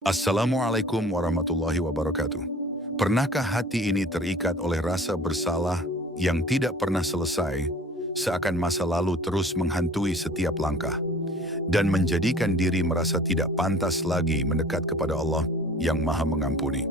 Assalamualaikum warahmatullahi wabarakatuh. Pernahkah hati ini terikat oleh rasa bersalah yang tidak pernah selesai, seakan masa lalu terus menghantui setiap langkah, dan menjadikan diri merasa tidak pantas lagi mendekat kepada Allah yang Maha Mengampuni?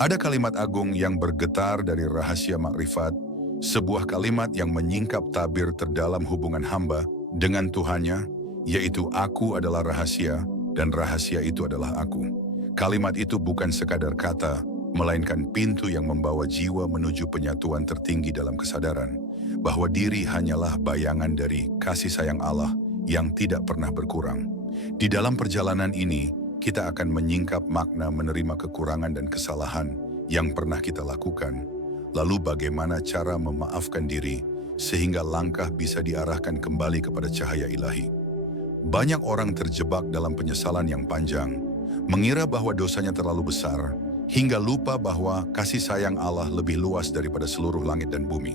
Ada kalimat agung yang bergetar dari rahasia makrifat, sebuah kalimat yang menyingkap tabir terdalam hubungan hamba dengan Tuhannya, yaitu "Aku adalah rahasia, dan rahasia itu adalah aku." Kalimat itu bukan sekadar kata, melainkan pintu yang membawa jiwa menuju penyatuan tertinggi dalam kesadaran, bahwa diri hanyalah bayangan dari kasih sayang Allah yang tidak pernah berkurang. Di dalam perjalanan ini, kita akan menyingkap makna menerima kekurangan dan kesalahan yang pernah kita lakukan, lalu bagaimana cara memaafkan diri sehingga langkah bisa diarahkan kembali kepada cahaya ilahi. Banyak orang terjebak dalam penyesalan yang panjang, mengira bahwa dosanya terlalu besar, hingga lupa bahwa kasih sayang Allah lebih luas daripada seluruh langit dan bumi.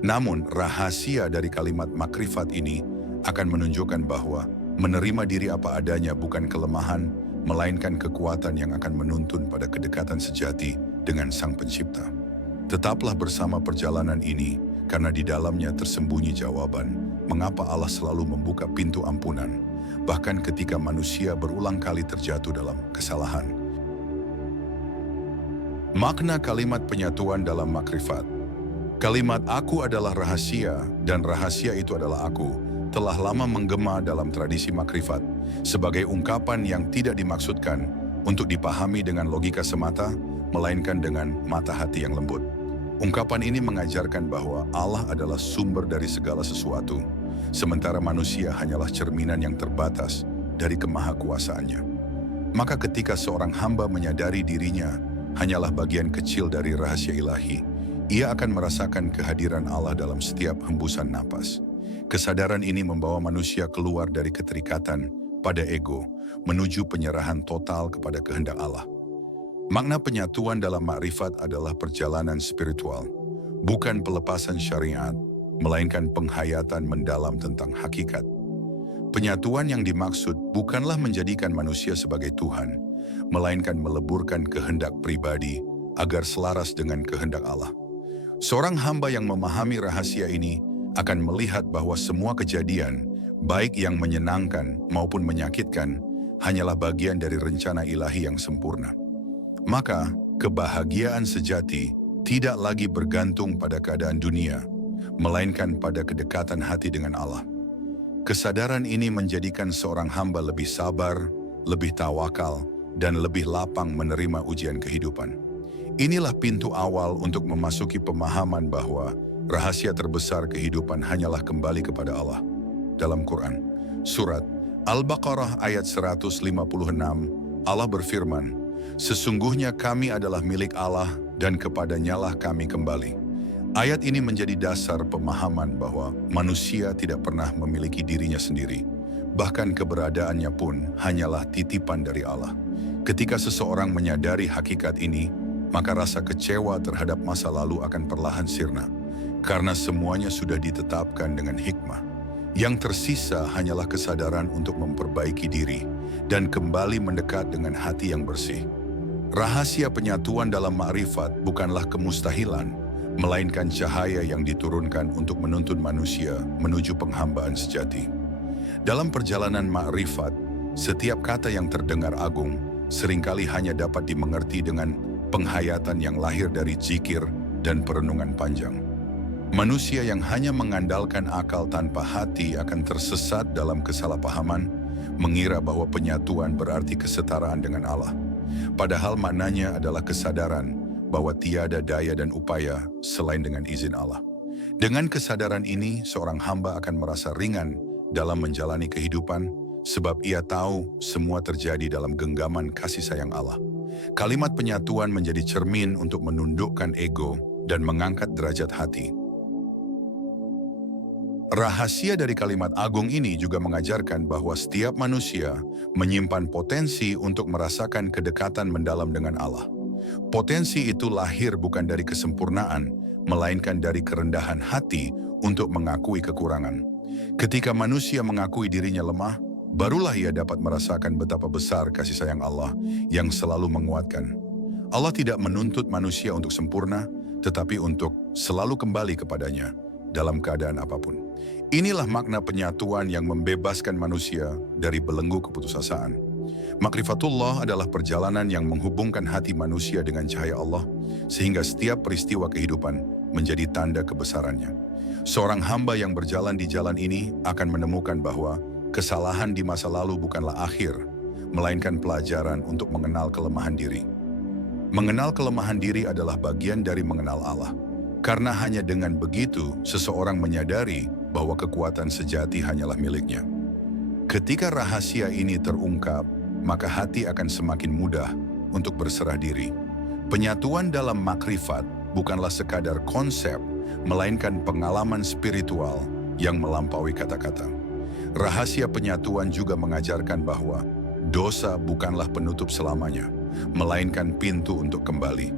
Namun, rahasia dari kalimat makrifat ini akan menunjukkan bahwa menerima diri apa adanya bukan kelemahan, melainkan kekuatan yang akan menuntun pada kedekatan sejati dengan Sang Pencipta. Tetaplah bersama perjalanan ini, karena di dalamnya tersembunyi jawaban mengapa Allah selalu membuka pintu ampunan, bahkan ketika manusia berulang kali terjatuh dalam kesalahan. Makna kalimat penyatuan dalam makrifat. Kalimat "aku adalah rahasia dan rahasia itu adalah aku" telah lama menggema dalam tradisi makrifat sebagai ungkapan yang tidak dimaksudkan untuk dipahami dengan logika semata, melainkan dengan mata hati yang lembut. Ungkapan ini mengajarkan bahwa Allah adalah sumber dari segala sesuatu, sementara manusia hanyalah cerminan yang terbatas dari kemahakuasaannya. Maka ketika seorang hamba menyadari dirinya hanyalah bagian kecil dari rahasia ilahi, ia akan merasakan kehadiran Allah dalam setiap hembusan napas. Kesadaran ini membawa manusia keluar dari keterikatan pada ego, menuju penyerahan total kepada kehendak Allah. Makna penyatuan dalam makrifat adalah perjalanan spiritual, bukan pelepasan syariat, melainkan penghayatan mendalam tentang hakikat. Penyatuan yang dimaksud bukanlah menjadikan manusia sebagai Tuhan, melainkan meleburkan kehendak pribadi agar selaras dengan kehendak Allah. Seorang hamba yang memahami rahasia ini akan melihat bahwa semua kejadian, baik yang menyenangkan maupun menyakitkan, hanyalah bagian dari rencana ilahi yang sempurna. Maka, kebahagiaan sejati tidak lagi bergantung pada keadaan dunia, melainkan pada kedekatan hati dengan Allah. Kesadaran ini menjadikan seorang hamba lebih sabar, lebih tawakal, dan lebih lapang menerima ujian kehidupan. Inilah pintu awal untuk memasuki pemahaman bahwa rahasia terbesar kehidupan hanyalah kembali kepada Allah. Dalam Quran, Surat Al-Baqarah ayat 156, Allah berfirman, "Sesungguhnya kami adalah milik Allah dan kepadanyalah kami kembali." Ayat ini menjadi dasar pemahaman bahwa manusia tidak pernah memiliki dirinya sendiri. Bahkan keberadaannya pun hanyalah titipan dari Allah. Ketika seseorang menyadari hakikat ini, maka rasa kecewa terhadap masa lalu akan perlahan sirna, karena semuanya sudah ditetapkan dengan hikmah. Yang tersisa hanyalah kesadaran untuk memperbaiki diri dan kembali mendekat dengan hati yang bersih. Rahasia penyatuan dalam makrifat bukanlah kemustahilan, melainkan cahaya yang diturunkan untuk menuntun manusia menuju penghambaan sejati. Dalam perjalanan makrifat, setiap kata yang terdengar agung seringkali hanya dapat dimengerti dengan penghayatan yang lahir dari zikir dan perenungan panjang. Manusia yang hanya mengandalkan akal tanpa hati akan tersesat dalam kesalahpahaman, mengira bahwa penyatuan berarti kesetaraan dengan Allah. Padahal maknanya adalah kesadaran bahwa tiada daya dan upaya selain dengan izin Allah. Dengan kesadaran ini, seorang hamba akan merasa ringan dalam menjalani kehidupan, sebab ia tahu semua terjadi dalam genggaman kasih sayang Allah. Kalimat penyatuan menjadi cermin untuk menundukkan ego dan mengangkat derajat hati. Rahasia dari kalimat agung ini juga mengajarkan bahwa setiap manusia menyimpan potensi untuk merasakan kedekatan mendalam dengan Allah. Potensi itu lahir bukan dari kesempurnaan, melainkan dari kerendahan hati untuk mengakui kekurangan. Ketika manusia mengakui dirinya lemah, barulah ia dapat merasakan betapa besar kasih sayang Allah yang selalu menguatkan. Allah tidak menuntut manusia untuk sempurna, tetapi untuk selalu kembali kepadanya dalam keadaan apapun. Inilah makna penyatuan yang membebaskan manusia dari belenggu keputusasaan. Makrifatullah adalah perjalanan yang menghubungkan hati manusia dengan cahaya Allah, sehingga setiap peristiwa kehidupan menjadi tanda kebesarannya. Seorang hamba yang berjalan di jalan ini akan menemukan bahwa kesalahan di masa lalu bukanlah akhir, melainkan pelajaran untuk mengenal kelemahan diri. Mengenal kelemahan diri adalah bagian dari mengenal Allah. Karena hanya dengan begitu, seseorang menyadari bahwa kekuatan sejati hanyalah miliknya. Ketika rahasia ini terungkap, maka hati akan semakin mudah untuk berserah diri. Penyatuan dalam makrifat bukanlah sekadar konsep, melainkan pengalaman spiritual yang melampaui kata-kata. Rahasia penyatuan juga mengajarkan bahwa dosa bukanlah penutup selamanya, melainkan pintu untuk kembali.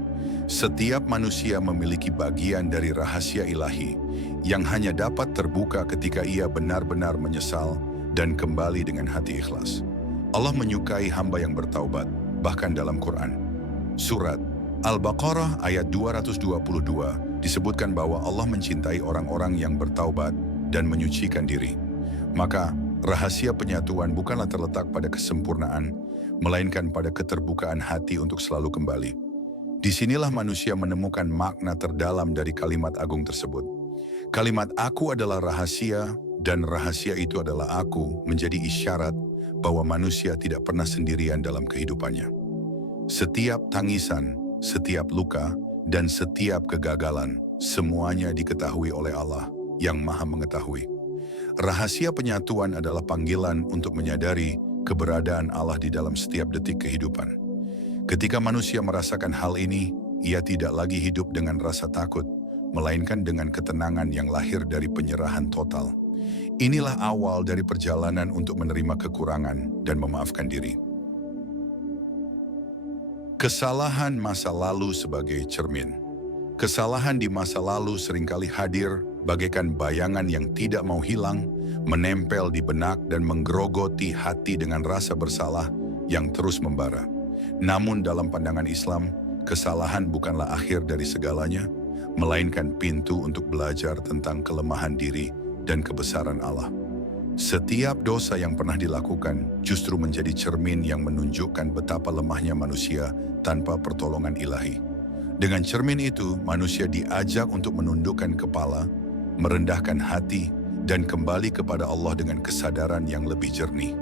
Setiap manusia memiliki bagian dari rahasia ilahi yang hanya dapat terbuka ketika ia benar-benar menyesal dan kembali dengan hati ikhlas. Allah menyukai hamba yang bertaubat, bahkan dalam Quran. Surat Al-Baqarah ayat 222 disebutkan bahwa Allah mencintai orang-orang yang bertaubat dan menyucikan diri. Maka, rahasia penyatuan bukanlah terletak pada kesempurnaan, melainkan pada keterbukaan hati untuk selalu kembali. Disinilah manusia menemukan makna terdalam dari kalimat agung tersebut. Kalimat "aku adalah rahasia" dan "rahasia itu adalah aku" menjadi isyarat bahwa manusia tidak pernah sendirian dalam kehidupannya. Setiap tangisan, setiap luka, dan setiap kegagalan, semuanya diketahui oleh Allah yang Maha Mengetahui. Rahasia penyatuan adalah panggilan untuk menyadari keberadaan Allah di dalam setiap detik kehidupan. Ketika manusia merasakan hal ini, ia tidak lagi hidup dengan rasa takut, melainkan dengan ketenangan yang lahir dari penyerahan total. Inilah awal dari perjalanan untuk menerima kekurangan dan memaafkan diri. Kesalahan masa lalu sebagai cermin. Kesalahan di masa lalu seringkali hadir bagaikan bayangan yang tidak mau hilang, menempel di benak dan menggerogoti hati dengan rasa bersalah yang terus membara. Namun dalam pandangan Islam, kesalahan bukanlah akhir dari segalanya, melainkan pintu untuk belajar tentang kelemahan diri dan kebesaran Allah. Setiap dosa yang pernah dilakukan justru menjadi cermin yang menunjukkan betapa lemahnya manusia tanpa pertolongan ilahi. Dengan cermin itu, manusia diajak untuk menundukkan kepala, merendahkan hati, dan kembali kepada Allah dengan kesadaran yang lebih jernih.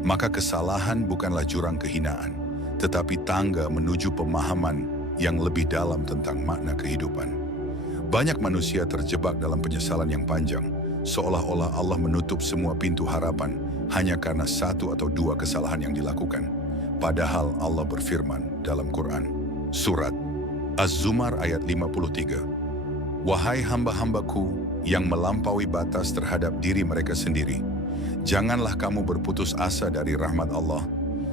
Maka kesalahan bukanlah jurang kehinaan, tetapi tangga menuju pemahaman yang lebih dalam tentang makna kehidupan. Banyak manusia terjebak dalam penyesalan yang panjang, seolah-olah Allah menutup semua pintu harapan hanya karena satu atau dua kesalahan yang dilakukan. Padahal Allah berfirman dalam Quran, Surat Az-Zumar ayat 53, "Wahai hamba-hambaku yang melampaui batas terhadap diri mereka sendiri, janganlah kamu berputus asa dari rahmat Allah.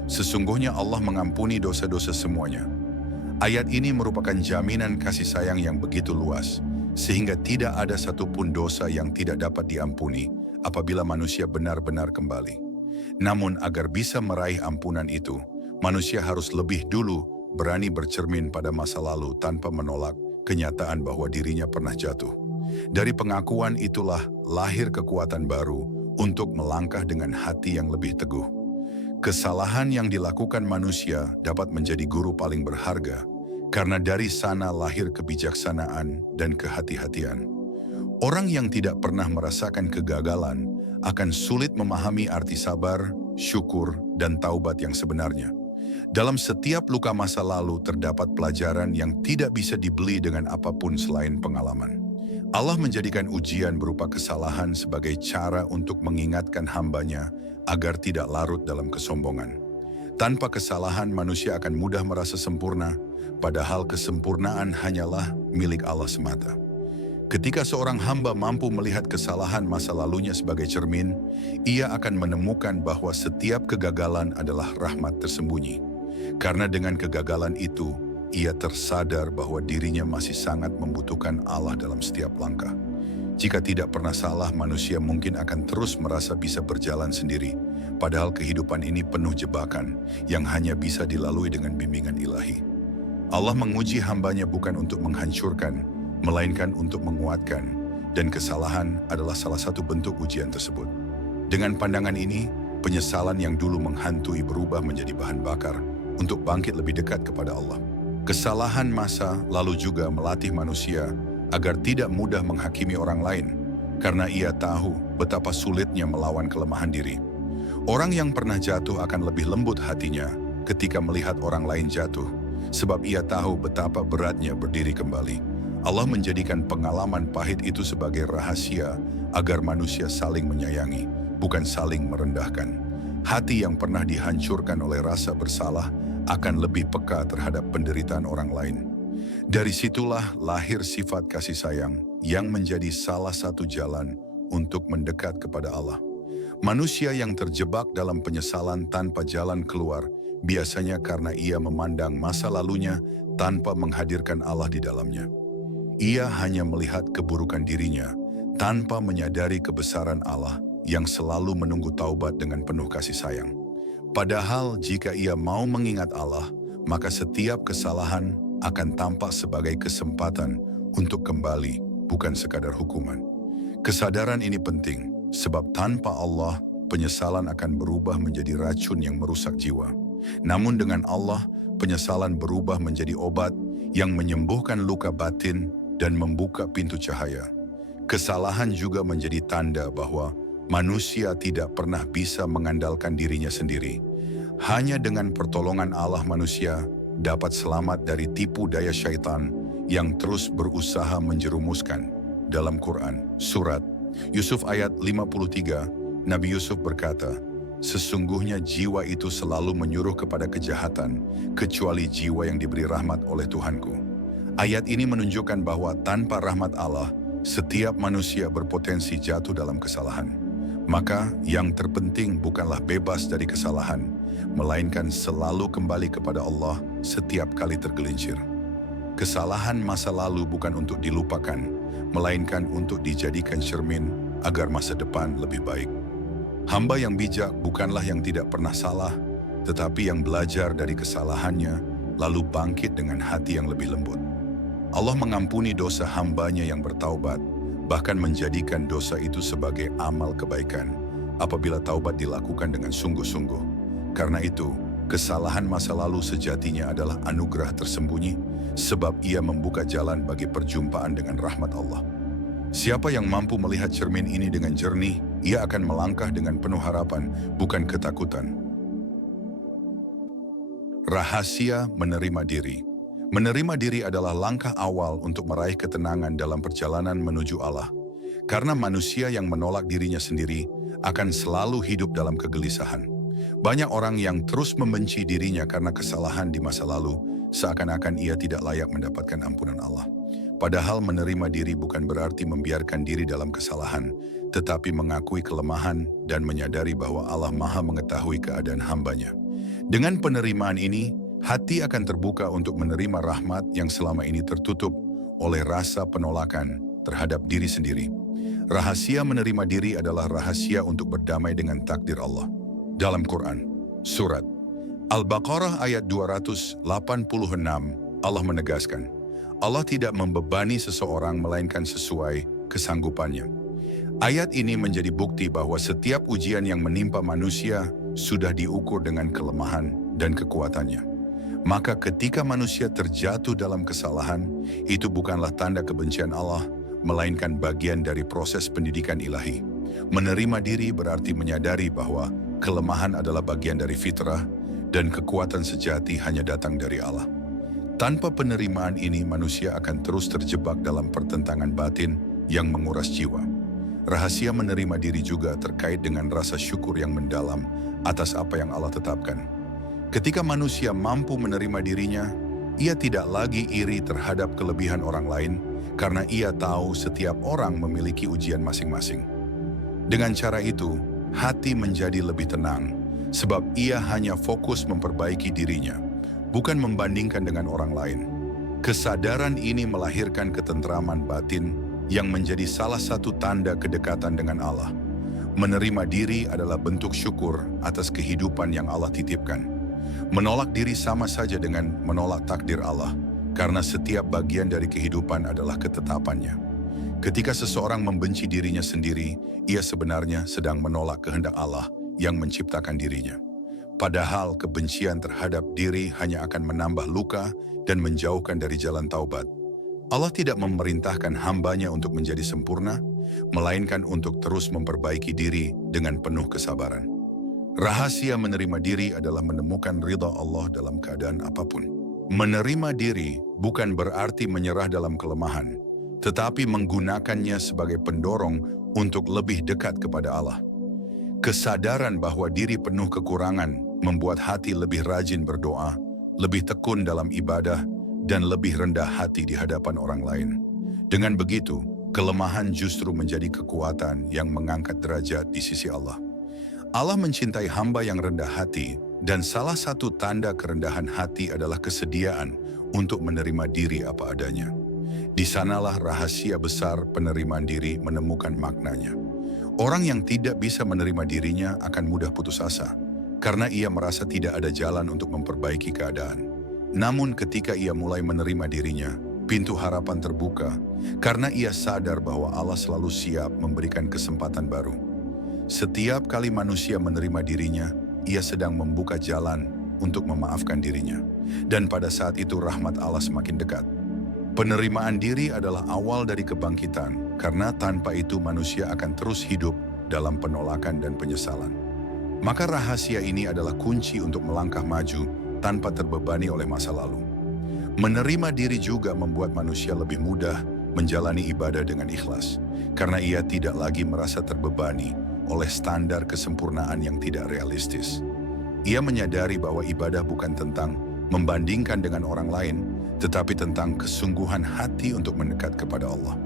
Sesungguhnya Allah mengampuni dosa-dosa semuanya." Ayat ini merupakan jaminan kasih sayang yang begitu luas, sehingga tidak ada satupun dosa yang tidak dapat diampuni apabila manusia benar-benar kembali. Namun agar bisa meraih ampunan itu, manusia harus lebih dulu berani bercermin pada masa lalu tanpa menolak kenyataan bahwa dirinya pernah jatuh. Dari pengakuan itulah lahir kekuatan baru untuk melangkah dengan hati yang lebih teguh. Kesalahan yang dilakukan manusia dapat menjadi guru paling berharga, karena dari sana lahir kebijaksanaan dan kehati-hatian. Orang yang tidak pernah merasakan kegagalan akan sulit memahami arti sabar, syukur, dan taubat yang sebenarnya. Dalam setiap luka masa lalu terdapat pelajaran yang tidak bisa dibeli dengan apapun selain pengalaman. Allah menjadikan ujian berupa kesalahan sebagai cara untuk mengingatkan hambanya agar tidak larut dalam kesombongan. Tanpa kesalahan, manusia akan mudah merasa sempurna, padahal kesempurnaan hanyalah milik Allah semata. Ketika seorang hamba mampu melihat kesalahan masa lalunya sebagai cermin, ia akan menemukan bahwa setiap kegagalan adalah rahmat tersembunyi. Karena dengan kegagalan itu, ia tersadar bahwa dirinya masih sangat membutuhkan Allah dalam setiap langkah. Jika tidak pernah salah, manusia mungkin akan terus merasa bisa berjalan sendiri, padahal kehidupan ini penuh jebakan yang hanya bisa dilalui dengan bimbingan ilahi. Allah menguji hambanya bukan untuk menghancurkan, melainkan untuk menguatkan, dan kesalahan adalah salah satu bentuk ujian tersebut. Dengan pandangan ini, penyesalan yang dulu menghantui berubah menjadi bahan bakar untuk bangkit lebih dekat kepada Allah. Kesalahan masa lalu juga melatih manusia agar tidak mudah menghakimi orang lain, karena ia tahu betapa sulitnya melawan kelemahan diri. Orang yang pernah jatuh akan lebih lembut hatinya ketika melihat orang lain jatuh, sebab ia tahu betapa beratnya berdiri kembali. Allah menjadikan pengalaman pahit itu sebagai rahasia agar manusia saling menyayangi, bukan saling merendahkan. Hati yang pernah dihancurkan oleh rasa bersalah akan lebih peka terhadap penderitaan orang lain. Dari situlah lahir sifat kasih sayang yang menjadi salah satu jalan untuk mendekat kepada Allah. Manusia yang terjebak dalam penyesalan tanpa jalan keluar biasanya karena ia memandang masa lalunya tanpa menghadirkan Allah di dalamnya. Ia hanya melihat keburukan dirinya tanpa menyadari kebesaran Allah yang selalu menunggu taubat dengan penuh kasih sayang. Padahal jika ia mau mengingat Allah, maka setiap kesalahan akan tampak sebagai kesempatan untuk kembali, bukan sekadar hukuman. Kesadaran ini penting, sebab tanpa Allah, penyesalan akan berubah menjadi racun yang merusak jiwa. Namun dengan Allah, penyesalan berubah menjadi obat yang menyembuhkan luka batin dan membuka pintu cahaya. Kesalahan juga menjadi tanda bahwa manusia tidak pernah bisa mengandalkan dirinya sendiri. Hanya dengan pertolongan Allah manusia dapat selamat dari tipu daya syaitan yang terus berusaha menjerumuskan. Dalam Quran, surat Yusuf ayat 53, Nabi Yusuf berkata, "Sesungguhnya jiwa itu selalu menyuruh kepada kejahatan, kecuali jiwa yang diberi rahmat oleh Tuhanku." Ayat ini menunjukkan bahwa tanpa rahmat Allah, setiap manusia berpotensi jatuh dalam kesalahan. Maka yang terpenting bukanlah bebas dari kesalahan, melainkan selalu kembali kepada Allah setiap kali tergelincir. Kesalahan masa lalu bukan untuk dilupakan, melainkan untuk dijadikan cermin agar masa depan lebih baik. Hamba yang bijak bukanlah yang tidak pernah salah, tetapi yang belajar dari kesalahannya, lalu bangkit dengan hati yang lebih lembut. Allah mengampuni dosa hambanya yang bertaubat, bahkan menjadikan dosa itu sebagai amal kebaikan apabila taubat dilakukan dengan sungguh-sungguh. Karena itu, kesalahan masa lalu sejatinya adalah anugerah tersembunyi, sebab ia membuka jalan bagi perjumpaan dengan rahmat Allah. Siapa yang mampu melihat cermin ini dengan jernih, ia akan melangkah dengan penuh harapan, bukan ketakutan. Rahasia menerima diri. Menerima diri adalah langkah awal untuk meraih ketenangan dalam perjalanan menuju Allah. Karena manusia yang menolak dirinya sendiri akan selalu hidup dalam kegelisahan. Banyak orang yang terus membenci dirinya karena kesalahan di masa lalu, seakan-akan ia tidak layak mendapatkan ampunan Allah. Padahal menerima diri bukan berarti membiarkan diri dalam kesalahan, tetapi mengakui kelemahan dan menyadari bahwa Allah Maha mengetahui keadaan hambanya. Dengan penerimaan ini, hati akan terbuka untuk menerima rahmat yang selama ini tertutup oleh rasa penolakan terhadap diri sendiri. Rahasia menerima diri adalah rahasia untuk berdamai dengan takdir Allah. Dalam Quran, surat Al-Baqarah ayat 286, Allah menegaskan, Allah tidak membebani seseorang melainkan sesuai kesanggupannya. Ayat ini menjadi bukti bahwa setiap ujian yang menimpa manusia sudah diukur dengan kelemahan dan kekuatannya. Maka ketika manusia terjatuh dalam kesalahan, itu bukanlah tanda kebencian Allah, melainkan bagian dari proses pendidikan ilahi. Menerima diri berarti menyadari bahwa kelemahan adalah bagian dari fitrah, dan kekuatan sejati hanya datang dari Allah. Tanpa penerimaan ini, manusia akan terus terjebak dalam pertentangan batin yang menguras jiwa. Rahasia menerima diri juga terkait dengan rasa syukur yang mendalam atas apa yang Allah tetapkan. Ketika manusia mampu menerima dirinya, ia tidak lagi iri terhadap kelebihan orang lain karena ia tahu setiap orang memiliki ujian masing-masing. Dengan cara itu, hati menjadi lebih tenang, sebab ia hanya fokus memperbaiki dirinya, bukan membandingkan dengan orang lain. Kesadaran ini melahirkan ketentraman batin yang menjadi salah satu tanda kedekatan dengan Allah. Menerima diri adalah bentuk syukur atas kehidupan yang Allah titipkan. Menolak diri sama saja dengan menolak takdir Allah, karena setiap bagian dari kehidupan adalah ketetapannya. Ketika seseorang membenci dirinya sendiri, ia sebenarnya sedang menolak kehendak Allah yang menciptakan dirinya. Padahal kebencian terhadap diri hanya akan menambah luka dan menjauhkan dari jalan taubat. Allah tidak memerintahkan hambanya untuk menjadi sempurna, melainkan untuk terus memperbaiki diri dengan penuh kesabaran. Rahasia menerima diri adalah menemukan ridha Allah dalam keadaan apapun. Menerima diri bukan berarti menyerah dalam kelemahan, tetapi menggunakannya sebagai pendorong untuk lebih dekat kepada Allah. Kesadaran bahwa diri penuh kekurangan membuat hati lebih rajin berdoa, lebih tekun dalam ibadah, dan lebih rendah hati di hadapan orang lain. Dengan begitu, kelemahan justru menjadi kekuatan yang mengangkat derajat di sisi Allah. Allah mencintai hamba yang rendah hati, dan salah satu tanda kerendahan hati adalah kesediaan untuk menerima diri apa adanya. Di sanalah rahasia besar penerimaan diri menemukan maknanya. Orang yang tidak bisa menerima dirinya akan mudah putus asa, karena ia merasa tidak ada jalan untuk memperbaiki keadaan. Namun ketika ia mulai menerima dirinya, pintu harapan terbuka karena ia sadar bahwa Allah selalu siap memberikan kesempatan baru. Setiap kali manusia menerima dirinya, ia sedang membuka jalan untuk memaafkan dirinya. Dan pada saat itu rahmat Allah semakin dekat. Penerimaan diri adalah awal dari kebangkitan, karena tanpa itu manusia akan terus hidup dalam penolakan dan penyesalan. Maka rahasia ini adalah kunci untuk melangkah maju tanpa terbebani oleh masa lalu. Menerima diri juga membuat manusia lebih mudah menjalani ibadah dengan ikhlas, karena ia tidak lagi merasa terbebani oleh standar kesempurnaan yang tidak realistis. Ia menyadari bahwa ibadah bukan tentang membandingkan dengan orang lain, tetapi tentang kesungguhan hati untuk mendekat kepada Allah.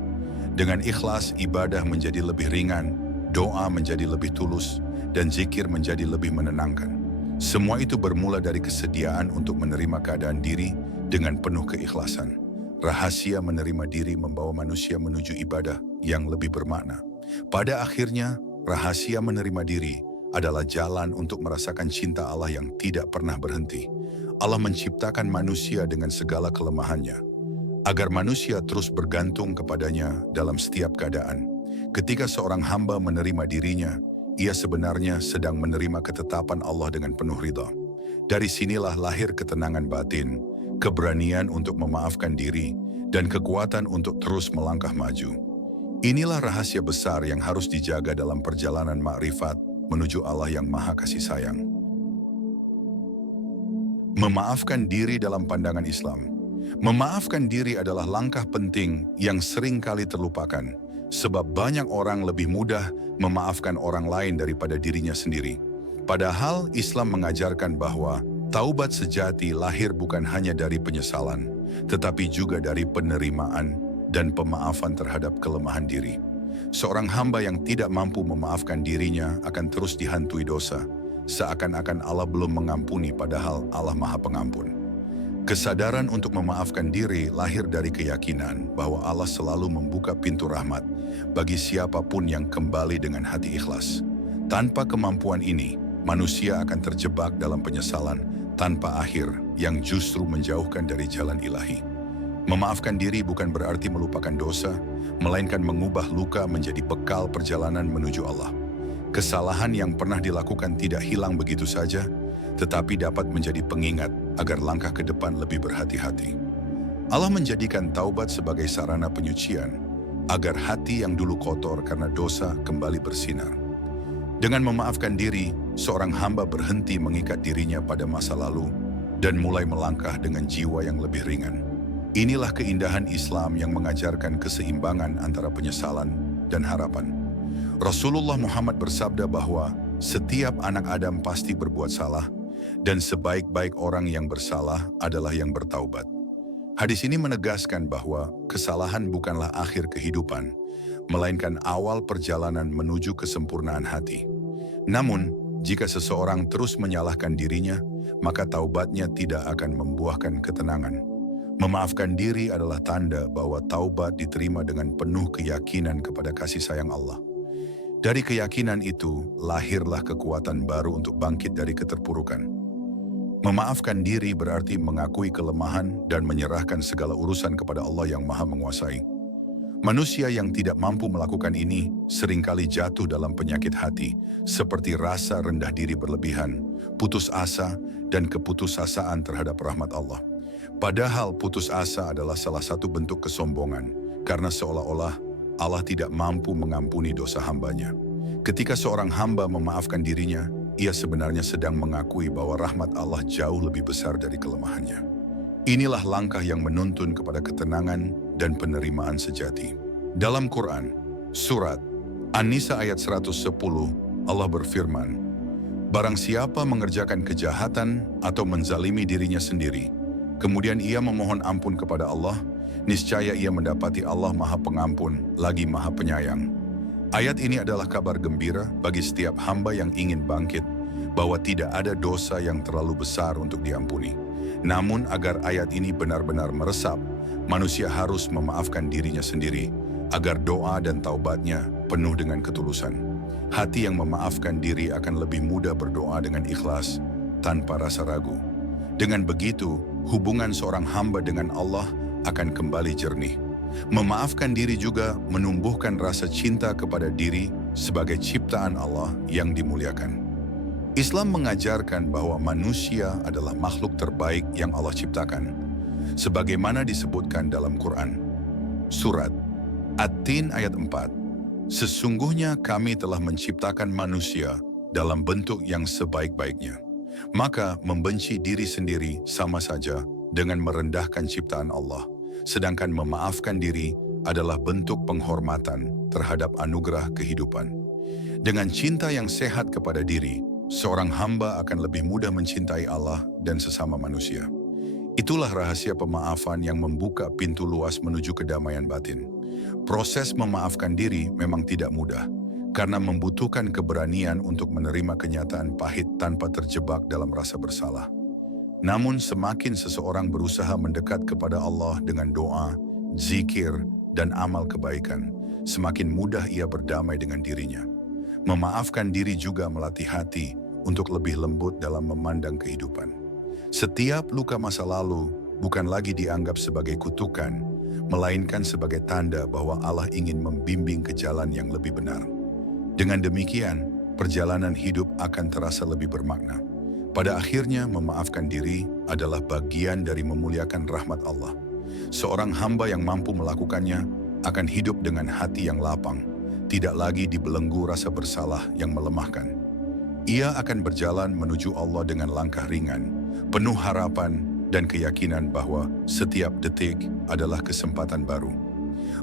Dengan ikhlas, ibadah menjadi lebih ringan, doa menjadi lebih tulus, dan zikir menjadi lebih menenangkan. Semua itu bermula dari kesediaan untuk menerima keadaan diri dengan penuh keikhlasan. Rahasia menerima diri membawa manusia menuju ibadah yang lebih bermakna. Pada akhirnya, rahasia menerima diri adalah jalan untuk merasakan cinta Allah yang tidak pernah berhenti. Allah menciptakan manusia dengan segala kelemahannya, agar manusia terus bergantung kepadanya dalam setiap keadaan. Ketika seorang hamba menerima dirinya, ia sebenarnya sedang menerima ketetapan Allah dengan penuh ridha. Dari sinilah lahir ketenangan batin, keberanian untuk memaafkan diri, dan kekuatan untuk terus melangkah maju. Inilah rahasia besar yang harus dijaga dalam perjalanan makrifat menuju Allah yang Maha Kasih Sayang. Memaafkan diri dalam pandangan Islam. Memaafkan diri adalah langkah penting yang sering kali terlupakan, sebab banyak orang lebih mudah memaafkan orang lain daripada dirinya sendiri. Padahal Islam mengajarkan bahwa taubat sejati lahir bukan hanya dari penyesalan, tetapi juga dari penerimaan dan pemaafan terhadap kelemahan diri. Seorang hamba yang tidak mampu memaafkan dirinya akan terus dihantui dosa, seakan-akan Allah belum mengampuni padahal Allah Maha Pengampun. Kesadaran untuk memaafkan diri lahir dari keyakinan bahwa Allah selalu membuka pintu rahmat bagi siapapun yang kembali dengan hati ikhlas. Tanpa kemampuan ini, manusia akan terjebak dalam penyesalan tanpa akhir yang justru menjauhkan dari jalan ilahi. Memaafkan diri bukan berarti melupakan dosa, melainkan mengubah luka menjadi bekal perjalanan menuju Allah. Kesalahan yang pernah dilakukan tidak hilang begitu saja, tetapi dapat menjadi pengingat agar langkah ke depan lebih berhati-hati. Allah menjadikan taubat sebagai sarana penyucian, agar hati yang dulu kotor karena dosa kembali bersinar. Dengan memaafkan diri, seorang hamba berhenti mengikat dirinya pada masa lalu dan mulai melangkah dengan jiwa yang lebih ringan. Inilah keindahan Islam yang mengajarkan keseimbangan antara penyesalan dan harapan. Rasulullah Muhammad bersabda bahwa setiap anak Adam pasti berbuat salah, dan sebaik-baik orang yang bersalah adalah yang bertaubat. Hadis ini menegaskan bahwa kesalahan bukanlah akhir kehidupan, melainkan awal perjalanan menuju kesempurnaan hati. Namun, jika seseorang terus menyalahkan dirinya, maka taubatnya tidak akan membuahkan ketenangan. Memaafkan diri adalah tanda bahwa taubat diterima dengan penuh keyakinan kepada kasih sayang Allah. Dari keyakinan itu, lahirlah kekuatan baru untuk bangkit dari keterpurukan. Memaafkan diri berarti mengakui kelemahan dan menyerahkan segala urusan kepada Allah yang Maha Menguasai. Manusia yang tidak mampu melakukan ini seringkali jatuh dalam penyakit hati, seperti rasa rendah diri berlebihan, putus asa, dan keputusasaan terhadap rahmat Allah. Padahal putus asa adalah salah satu bentuk kesombongan, karena seolah-olah Allah tidak mampu mengampuni dosa hambanya. Ketika seorang hamba memaafkan dirinya, ia sebenarnya sedang mengakui bahwa rahmat Allah jauh lebih besar dari kelemahannya. Inilah langkah yang menuntun kepada ketenangan dan penerimaan sejati. Dalam Quran, surat An-Nisa ayat 110, Allah berfirman, "Barang siapa mengerjakan kejahatan atau menzalimi dirinya sendiri, kemudian ia memohon ampun kepada Allah, niscaya ia mendapati Allah Maha Pengampun, lagi Maha Penyayang." Ayat ini adalah kabar gembira bagi setiap hamba yang ingin bangkit, bahwa tidak ada dosa yang terlalu besar untuk diampuni. Namun agar ayat ini benar-benar meresap, manusia harus memaafkan dirinya sendiri, agar doa dan taubatnya penuh dengan ketulusan. Hati yang memaafkan diri akan lebih mudah berdoa dengan ikhlas, tanpa rasa ragu. Dengan begitu, hubungan seorang hamba dengan Allah akan kembali jernih. Memaafkan diri juga menumbuhkan rasa cinta kepada diri sebagai ciptaan Allah yang dimuliakan. Islam mengajarkan bahwa manusia adalah makhluk terbaik yang Allah ciptakan, sebagaimana disebutkan dalam Quran. Surat At-Tin ayat 4, "Sesungguhnya kami telah menciptakan manusia dalam bentuk yang sebaik-baiknya. Maka membenci diri sendiri sama saja dengan merendahkan ciptaan Allah, sedangkan memaafkan diri adalah bentuk penghormatan terhadap anugerah kehidupan." Dengan cinta yang sehat kepada diri, seorang hamba akan lebih mudah mencintai Allah dan sesama manusia. Itulah rahasia pemaafan yang membuka pintu luas menuju kedamaian batin. Proses memaafkan diri memang tidak mudah, karena membutuhkan keberanian untuk menerima kenyataan pahit tanpa terjebak dalam rasa bersalah. Namun semakin seseorang berusaha mendekat kepada Allah dengan doa, zikir, dan amal kebaikan, semakin mudah ia berdamai dengan dirinya. Memaafkan diri juga melatih hati untuk lebih lembut dalam memandang kehidupan. Setiap luka masa lalu bukan lagi dianggap sebagai kutukan, melainkan sebagai tanda bahwa Allah ingin membimbing ke jalan yang lebih benar. Dengan demikian, perjalanan hidup akan terasa lebih bermakna. Pada akhirnya, memaafkan diri adalah bagian dari memuliakan rahmat Allah. Seorang hamba yang mampu melakukannya akan hidup dengan hati yang lapang, tidak lagi dibelenggu rasa bersalah yang melemahkan. Ia akan berjalan menuju Allah dengan langkah ringan, penuh harapan dan keyakinan bahwa setiap detik adalah kesempatan baru.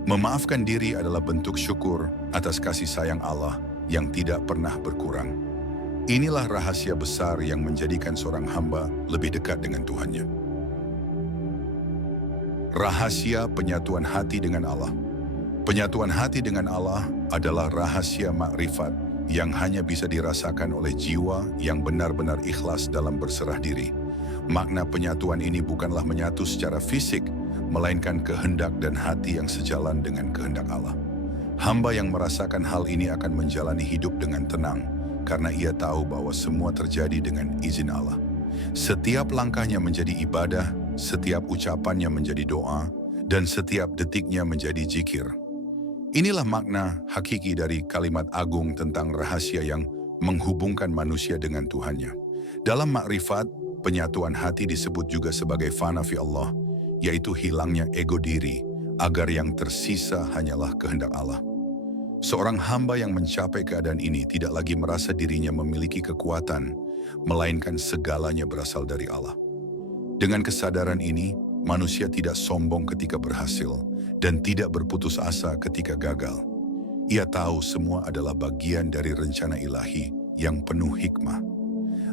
Memaafkan diri adalah bentuk syukur atas kasih sayang Allah yang tidak pernah berkurang. Inilah rahasia besar yang menjadikan seorang hamba lebih dekat dengan Tuhannya. Rahasia penyatuan hati dengan Allah. Penyatuan hati dengan Allah adalah rahasia makrifat yang hanya bisa dirasakan oleh jiwa yang benar-benar ikhlas dalam berserah diri. Makna penyatuan ini bukanlah menyatu secara fisik, melainkan kehendak dan hati yang sejalan dengan kehendak Allah. Hamba yang merasakan hal ini akan menjalani hidup dengan tenang, karena ia tahu bahwa semua terjadi dengan izin Allah. Setiap langkahnya menjadi ibadah, setiap ucapannya menjadi doa, dan setiap detiknya menjadi zikir. Inilah makna hakiki dari kalimat agung tentang rahasia yang menghubungkan manusia dengan Tuhannya. Dalam makrifat, penyatuan hati disebut juga sebagai fana fi Allah, yaitu hilangnya ego diri, agar yang tersisa hanyalah kehendak Allah. Seorang hamba yang mencapai keadaan ini tidak lagi merasa dirinya memiliki kekuatan, melainkan segalanya berasal dari Allah. Dengan kesadaran ini, manusia tidak sombong ketika berhasil dan tidak berputus asa ketika gagal. Ia tahu semua adalah bagian dari rencana ilahi yang penuh hikmah.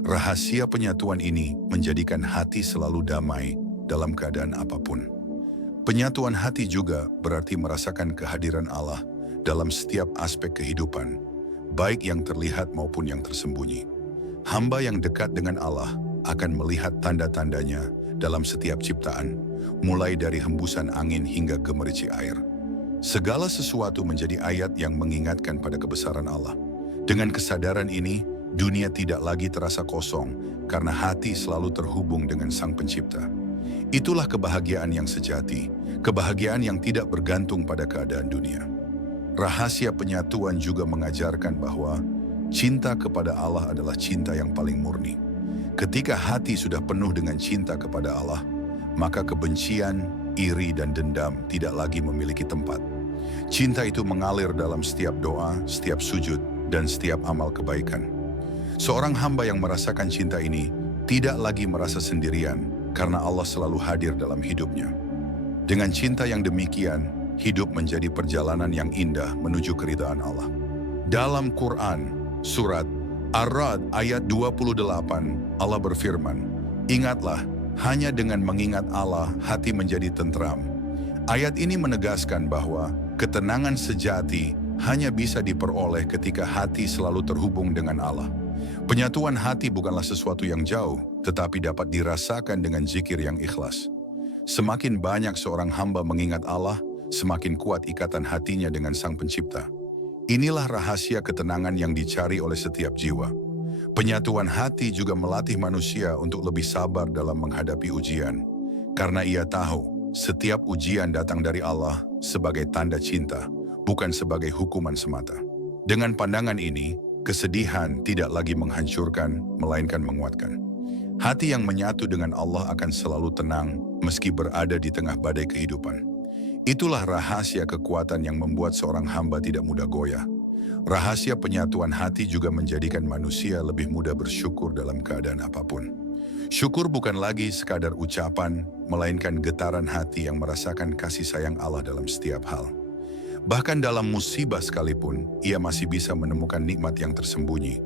Rahasia penyatuan ini menjadikan hati selalu damai dalam keadaan apapun. Penyatuan hati juga berarti merasakan kehadiran Allah dalam setiap aspek kehidupan, baik yang terlihat maupun yang tersembunyi. Hamba yang dekat dengan Allah akan melihat tanda-tandanya dalam setiap ciptaan, mulai dari hembusan angin hingga gemericik air. Segala sesuatu menjadi ayat yang mengingatkan pada kebesaran Allah. Dengan kesadaran ini, dunia tidak lagi terasa kosong karena hati selalu terhubung dengan Sang Pencipta. Itulah kebahagiaan yang sejati, kebahagiaan yang tidak bergantung pada keadaan dunia. Rahasia penyatuan juga mengajarkan bahwa cinta kepada Allah adalah cinta yang paling murni. Ketika hati sudah penuh dengan cinta kepada Allah, maka kebencian, iri, dan dendam tidak lagi memiliki tempat. Cinta itu mengalir dalam setiap doa, setiap sujud, dan setiap amal kebaikan. Seorang hamba yang merasakan cinta ini tidak lagi merasa sendirian karena Allah selalu hadir dalam hidupnya. Dengan cinta yang demikian, hidup menjadi perjalanan yang indah menuju keridhaan Allah. Dalam Quran, surat Ar-Ra'd ayat 28, Allah berfirman, "Ingatlah, hanya dengan mengingat Allah hati menjadi tentram." Ayat ini menegaskan bahwa ketenangan sejati hanya bisa diperoleh ketika hati selalu terhubung dengan Allah. Penyatuan hati bukanlah sesuatu yang jauh, tetapi dapat dirasakan dengan zikir yang ikhlas. Semakin banyak seorang hamba mengingat Allah, semakin kuat ikatan hatinya dengan Sang Pencipta. Inilah rahasia ketenangan yang dicari oleh setiap jiwa. Penyatuan hati juga melatih manusia untuk lebih sabar dalam menghadapi ujian. Karena ia tahu, setiap ujian datang dari Allah sebagai tanda cinta, bukan sebagai hukuman semata. Dengan pandangan ini, kesedihan tidak lagi menghancurkan, melainkan menguatkan. Hati yang menyatu dengan Allah akan selalu tenang meski berada di tengah badai kehidupan. Itulah rahasia kekuatan yang membuat seorang hamba tidak mudah goyah. Rahasia penyatuan hati juga menjadikan manusia lebih mudah bersyukur dalam keadaan apapun. Syukur bukan lagi sekadar ucapan, melainkan getaran hati yang merasakan kasih sayang Allah dalam setiap hal. Bahkan dalam musibah sekalipun, ia masih bisa menemukan nikmat yang tersembunyi.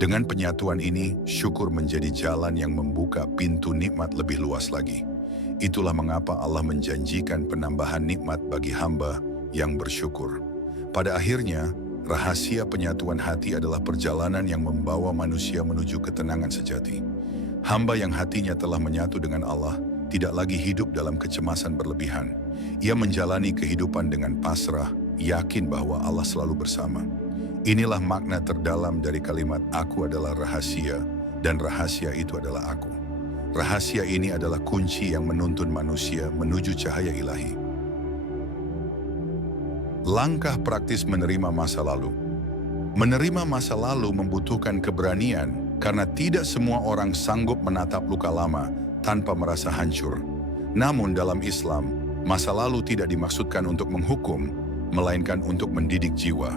Dengan penyatuan ini, syukur menjadi jalan yang membuka pintu nikmat lebih luas lagi. Itulah mengapa Allah menjanjikan penambahan nikmat bagi hamba yang bersyukur. Pada akhirnya, rahasia penyatuan hati adalah perjalanan yang membawa manusia menuju ketenangan sejati. Hamba yang hatinya telah menyatu dengan Allah tidak lagi hidup dalam kecemasan berlebihan. Ia menjalani kehidupan dengan pasrah, yakin bahwa Allah selalu bersama. Inilah makna terdalam dari kalimat "Aku adalah rahasia, dan rahasia itu adalah aku." Rahasia ini adalah kunci yang menuntun manusia menuju cahaya ilahi. Langkah praktis menerima masa lalu. Menerima masa lalu membutuhkan keberanian, karena tidak semua orang sanggup menatap luka lama tanpa merasa hancur. Namun dalam Islam, masa lalu tidak dimaksudkan untuk menghukum, melainkan untuk mendidik jiwa.